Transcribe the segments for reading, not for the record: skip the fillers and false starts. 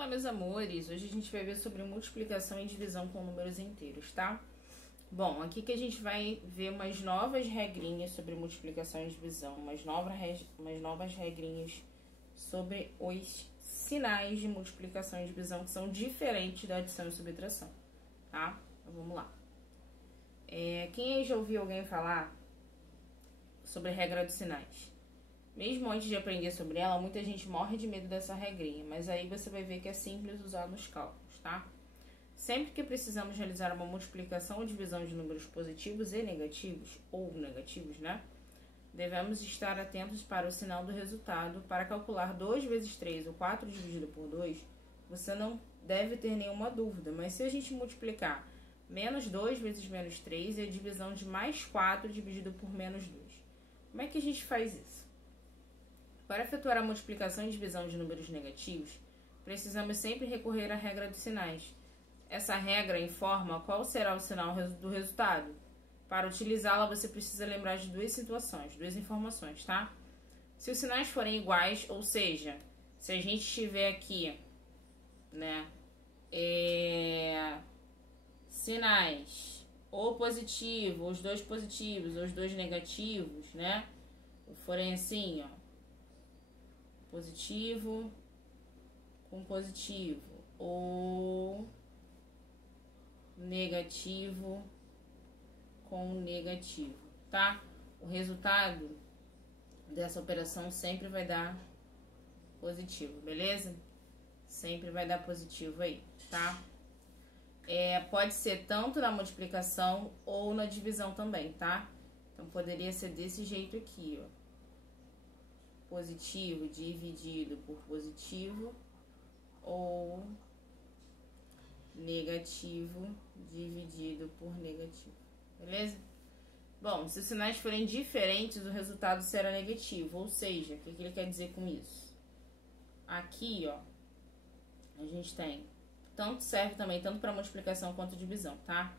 Olá, meus amores! Hoje a gente vai ver sobre multiplicação e divisão com números inteiros, tá? Bom, aqui que a gente vai ver umas novas regrinhas sobre multiplicação e divisão, umas novas regrinhas sobre os sinais de multiplicação e divisão que são diferentes da adição e subtração, tá? Então, vamos lá. Quem aí já ouviu alguém falar sobre a regra dos sinais? Mesmo antes de aprender sobre ela, muita gente morre de medo dessa regrinha, mas aí você vai ver que é simples usar nos cálculos, tá? Sempre que precisamos realizar uma multiplicação ou divisão de números positivos e negativos, ou negativos, né? Devemos estar atentos para o sinal do resultado. Para calcular 2 vezes 3 ou 4 dividido por 2, você não deve ter nenhuma dúvida, mas se a gente multiplicar menos 2 vezes menos 3 é a divisão de mais 4 dividido por menos 2. Como é que a gente faz isso? Para efetuar a multiplicação e divisão de números negativos, precisamos sempre recorrer à regra dos sinais. Essa regra informa qual será o sinal do resultado. Para utilizá-la, você precisa lembrar de duas situações, duas informações, tá? Se os sinais forem iguais, ou seja, se a gente tiver aqui, né, sinais ou positivo, ou os dois positivos, ou os dois negativos, né? Ou forem assim, ó, positivo com positivo ou negativo com negativo, tá? O resultado dessa operação sempre vai dar positivo, beleza? Sempre vai dar positivo aí, tá? Pode ser tanto na multiplicação ou na divisão também, tá? Então, poderia ser desse jeito aqui, ó. Positivo dividido por positivo ou negativo dividido por negativo, beleza? Bom, se os sinais forem diferentes, o resultado será negativo, ou seja, o que ele quer dizer com isso? Aqui, ó, a gente tem, serve também tanto para multiplicação quanto divisão, tá?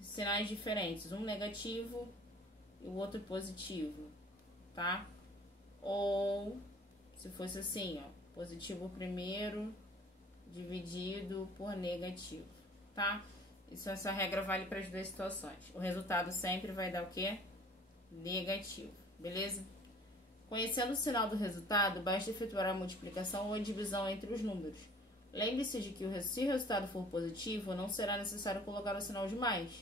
Sinais diferentes, um negativo e o outro positivo, tá? Ou, se fosse assim, ó, positivo primeiro dividido por negativo, tá? Essa regra vale para as duas situações. O resultado sempre vai dar o quê? Negativo, beleza? Conhecendo o sinal do resultado, basta efetuar a multiplicação ou a divisão entre os números. Lembre-se de que se o resultado for positivo, não será necessário colocar o sinal de mais,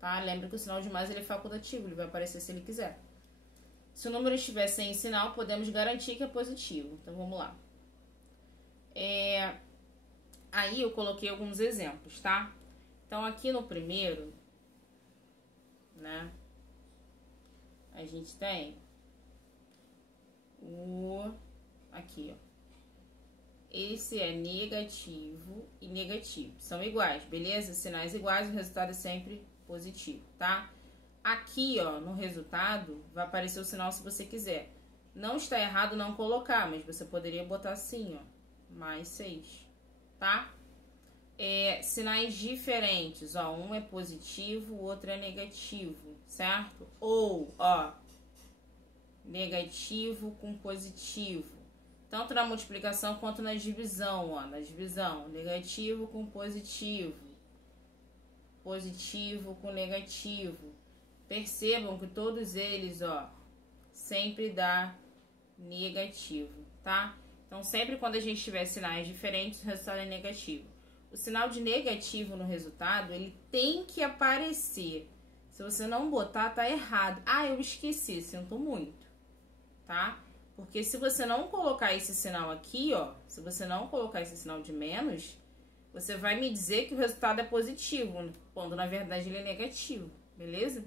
tá? Lembra que o sinal de mais ele é facultativo, ele vai aparecer se ele quiser. Se o número estiver sem sinal, podemos garantir que é positivo. Então, vamos lá. Aí, eu coloquei alguns exemplos, tá? Então, aqui no primeiro, né? A gente tem aqui, ó. Esse é negativo e negativo. São iguais, beleza? Sinais iguais, o resultado é sempre positivo, tá? Aqui, ó, no resultado, vai aparecer o sinal se você quiser. Não está errado não colocar, mas você poderia botar assim, ó, mais 6, tá? Sinais diferentes, ó, um é positivo, o outro é negativo, certo? Ou, ó, negativo com positivo. Tanto na multiplicação quanto na divisão, ó, na divisão, negativo com positivo, positivo com negativo. Percebam que todos eles, ó, sempre dá negativo, tá? Então, sempre quando a gente tiver sinais diferentes, o resultado é negativo. O sinal de negativo no resultado, ele tem que aparecer. Se você não botar, tá errado. Ah, eu esqueci, sinto muito, tá? Porque se você não colocar esse sinal aqui, ó, se você não colocar esse sinal de menos, você vai me dizer que o resultado é positivo, quando na verdade ele é negativo, beleza?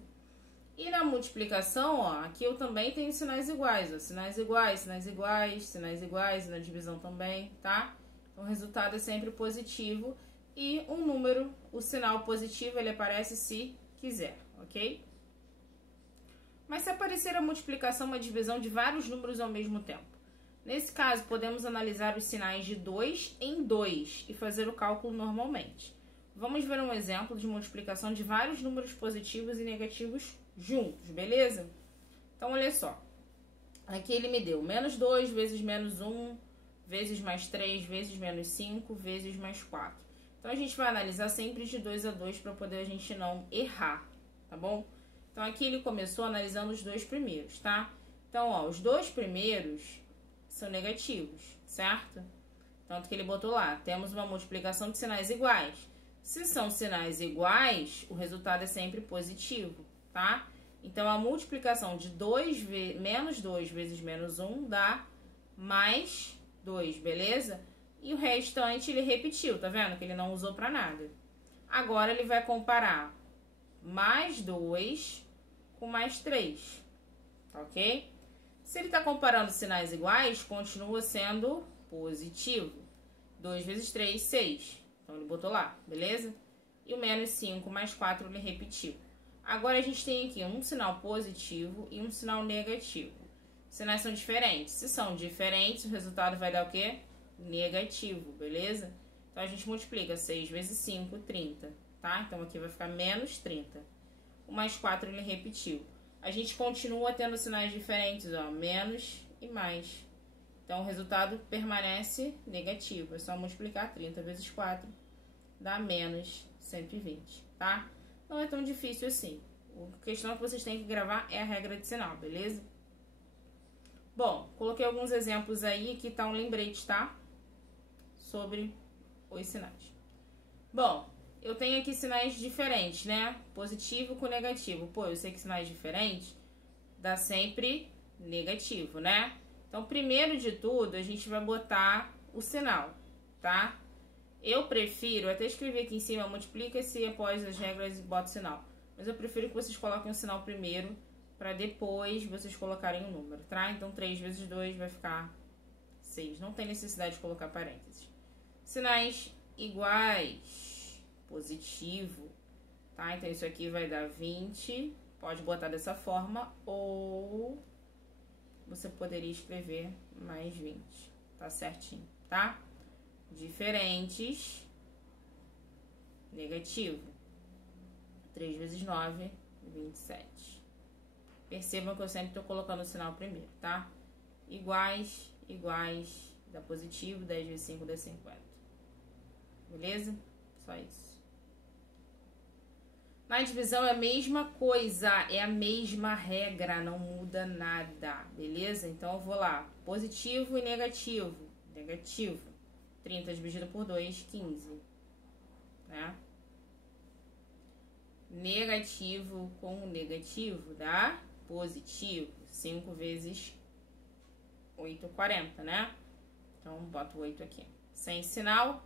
E na multiplicação, ó, aqui eu também tenho sinais iguais, ó, sinais iguais, sinais iguais, sinais iguais, e na divisão também, tá? Então, o resultado é sempre positivo e um número, o sinal positivo, ele aparece se quiser, ok? Mas se aparecer a multiplicação ou a divisão de vários números ao mesmo tempo? Nesse caso, podemos analisar os sinais de 2 em 2 e fazer o cálculo normalmente. Vamos ver um exemplo de multiplicação de vários números positivos e negativos juntos, beleza? Então, olha só. Aqui ele me deu menos 2 vezes menos 1 vezes mais 3, vezes menos 5, vezes mais 4. Então, a gente vai analisar sempre de 2 a 2 para poder a gente não errar, tá bom? Então, aqui ele começou analisando os dois primeiros, tá? Então, ó, os dois primeiros são negativos, certo? Tanto que ele botou lá, temos uma multiplicação de sinais iguais. Se são sinais iguais, o resultado é sempre positivo, tá? Então, a multiplicação de menos 2 vezes menos 1 dá mais 2, beleza? E o restante ele repetiu, tá vendo? Que ele não usou para nada. Agora, ele vai comparar mais 2 com mais 3, tá ok? Se ele está comparando sinais iguais, continua sendo positivo. 2 vezes 3, 6. Então, ele botou lá, beleza? E o menos 5 mais 4 ele repetiu. Agora, a gente tem aqui um sinal positivo e um sinal negativo. Os sinais são diferentes. Se são diferentes, o resultado vai dar o quê? Negativo, beleza? Então, a gente multiplica 6 vezes 5, 30, tá? Então, aqui vai ficar menos 30. O mais 4 ele repetiu. A gente continua tendo sinais diferentes, ó, menos e mais. Então, o resultado permanece negativo. É só multiplicar 30 vezes 4, dá menos 120, tá? Não é tão difícil assim. A questão que vocês têm que gravar é a regra de sinal, beleza? Bom, coloquei alguns exemplos aí, aqui tá um lembrete, tá? Sobre os sinais. Bom, eu tenho aqui sinais diferentes, né? Positivo com negativo. Pô, eu sei que sinais diferentes dá sempre negativo, né? Então, primeiro de tudo, a gente vai botar o sinal, tá? Eu prefiro, até escrever aqui em cima, multiplica-se após as regras e bota o sinal. Mas eu prefiro que vocês coloquem o sinal primeiro, para depois vocês colocarem o número, tá? Então, 3 vezes 2 vai ficar 6. Não tem necessidade de colocar parênteses. Sinais iguais, positivo, tá? Então, isso aqui vai dar 20. Pode botar dessa forma, ou você poderia escrever mais 20, tá certinho, tá? Diferentes, negativo. 3 vezes 9, 27. Percebam que eu sempre tô colocando o sinal primeiro, tá? Iguais, iguais, dá positivo, 10 vezes 5 dá 50. Beleza? Só isso. Na divisão é a mesma coisa, é a mesma regra, não muda nada, beleza? Então, eu vou lá, positivo e negativo. Negativo. 30 dividido por 2, 15. Né? Negativo com negativo dá positivo. 5 vezes 8, 40, né? Então, boto 8 aqui. Sem sinal,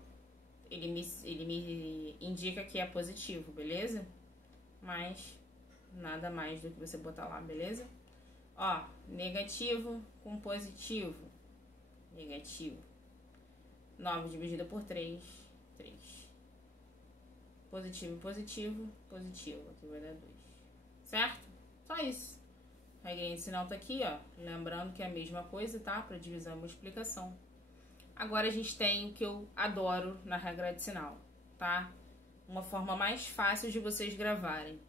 ele me indica que é positivo, beleza? Mas nada mais do que você botar lá, beleza? Ó, negativo com positivo. Negativo. 9 dividido por 3, 3. Positivo, positivo, positivo. Aqui vai dar 2. Certo? Só isso. A regrinha de sinal tá aqui, ó. Lembrando que é a mesma coisa, tá? Para divisão e multiplicação. Agora a gente tem o que eu adoro na regra de sinal, tá? Uma forma mais fácil de vocês gravarem.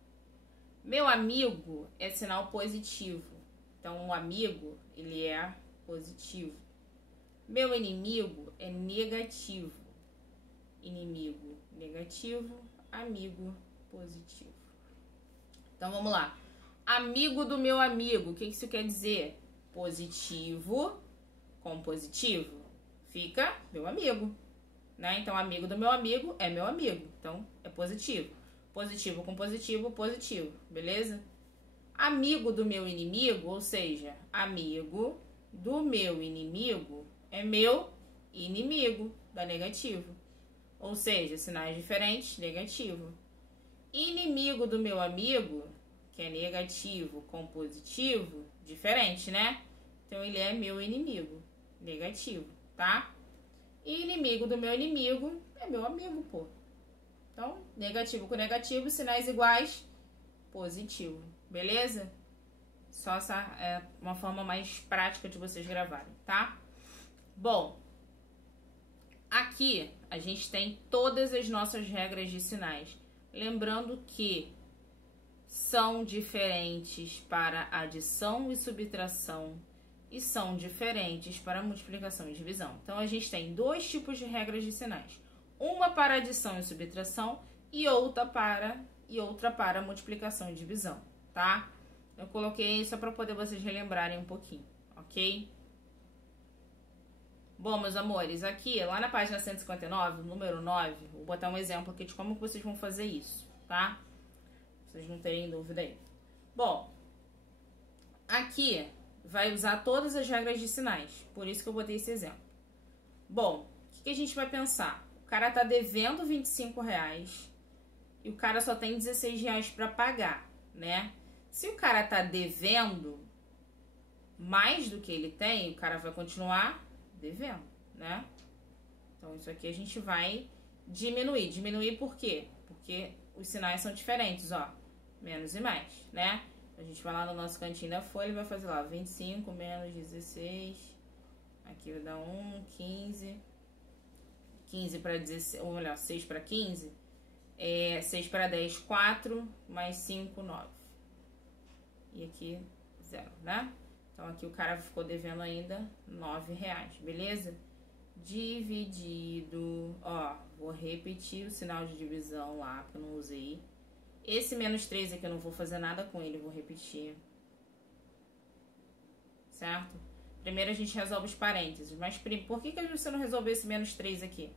Meu amigo é sinal positivo. Então, o amigo, ele é positivo. Meu inimigo é negativo. Inimigo, negativo. Amigo, positivo. Então, vamos lá. Amigo do meu amigo. O que isso quer dizer? Positivo com positivo. Fica meu amigo. Né? Então, amigo do meu amigo é meu amigo. Então, é positivo. Positivo com positivo, positivo. Beleza? Amigo do meu inimigo, ou seja, amigo do meu inimigo é meu inimigo, dá negativo. Ou seja, sinais diferentes, negativo. Inimigo do meu amigo, que é negativo com positivo, diferente, né? Então, ele é meu inimigo, negativo, tá? E inimigo do meu inimigo é meu amigo, pô. Então, negativo com negativo, sinais iguais, positivo. Beleza? Só essa é uma forma mais prática de vocês gravarem, tá? Bom, aqui a gente tem todas as nossas regras de sinais. Lembrando que são diferentes para adição e subtração e são diferentes para multiplicação e divisão. Então, a gente tem dois tipos de regras de sinais. Uma para adição e subtração e outra para multiplicação e divisão, tá? Eu coloquei só para poder vocês relembrarem um pouquinho, ok? Bom, meus amores, aqui, lá na página 159, número 9, vou botar um exemplo aqui de como que vocês vão fazer isso, tá? Pra vocês não terem dúvida aí. Bom, aqui vai usar todas as regras de sinais, por isso que eu botei esse exemplo. Bom, o que a gente vai pensar? O cara tá devendo R$25 e o cara só tem R$16 para pagar, né? Se o cara tá devendo mais do que ele tem, o cara vai continuar devendo, né? Então, isso aqui a gente vai diminuir. Diminuir por quê? Porque os sinais são diferentes, ó. Menos e mais, né? A gente vai lá no nosso cantinho da folha e vai fazer lá 25 menos 16. Aqui vai dar 1, 15. 15 para 16, ou melhor, 6 para 15. 6 para 10, 4. Mais 5, 9. E aqui, 0, né? Então, aqui o cara ficou devendo ainda R$9, beleza? Dividido, ó, vou repetir o sinal de divisão lá, que eu não usei. Esse menos 3 aqui eu não vou fazer nada com ele, vou repetir. Certo? Primeiro a gente resolve os parênteses, mas por que você não resolveu esse menos 3 aqui?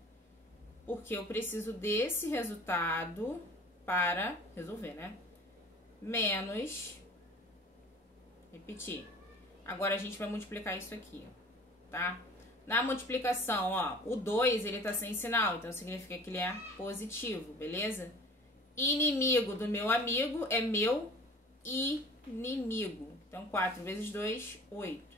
Porque eu preciso desse resultado para resolver, né? Menos, repetir. Agora a gente vai multiplicar isso aqui, tá? Na multiplicação, ó, o 2, ele tá sem sinal, então significa que ele é positivo, beleza? Inimigo do meu amigo é meu inimigo. Então, 4 vezes 2, 8.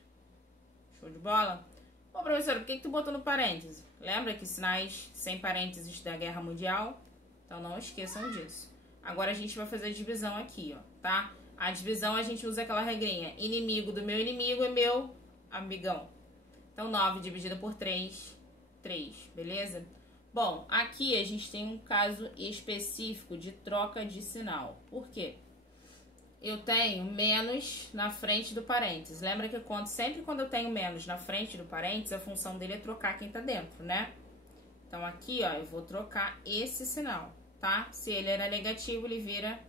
Show de bola? Bom, professora, por que tu botou no parêntese? Lembra que sinais sem parênteses da Guerra Mundial? Então, não esqueçam disso. Agora, a gente vai fazer a divisão aqui, ó, tá? A divisão a gente usa aquela regrinha. Inimigo do meu inimigo é meu amigão. Então, 9 dividido por 3, 3, beleza? Bom, aqui a gente tem um caso específico de troca de sinal. Por quê? Eu tenho menos na frente do parênteses. Lembra que sempre quando eu tenho menos na frente do parênteses, a função dele é trocar quem tá dentro, né? Então, aqui, ó, eu vou trocar esse sinal, tá? Se ele era negativo, ele vira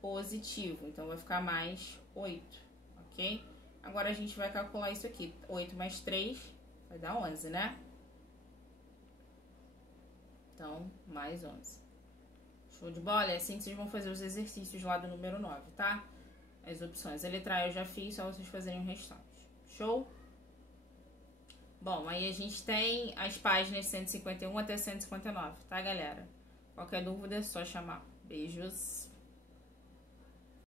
positivo. Então, vai ficar mais 8, ok? Agora, a gente vai calcular isso aqui. 8 mais 3 vai dar 11, né? Então, mais 11. Show de bola? É assim que vocês vão fazer os exercícios lá do número 9, tá? As opções. A letra A eu já fiz, só vocês fazerem o restante. Show? Bom, aí a gente tem as páginas 151 até 159, tá, galera? Qualquer dúvida é só chamar. Beijos!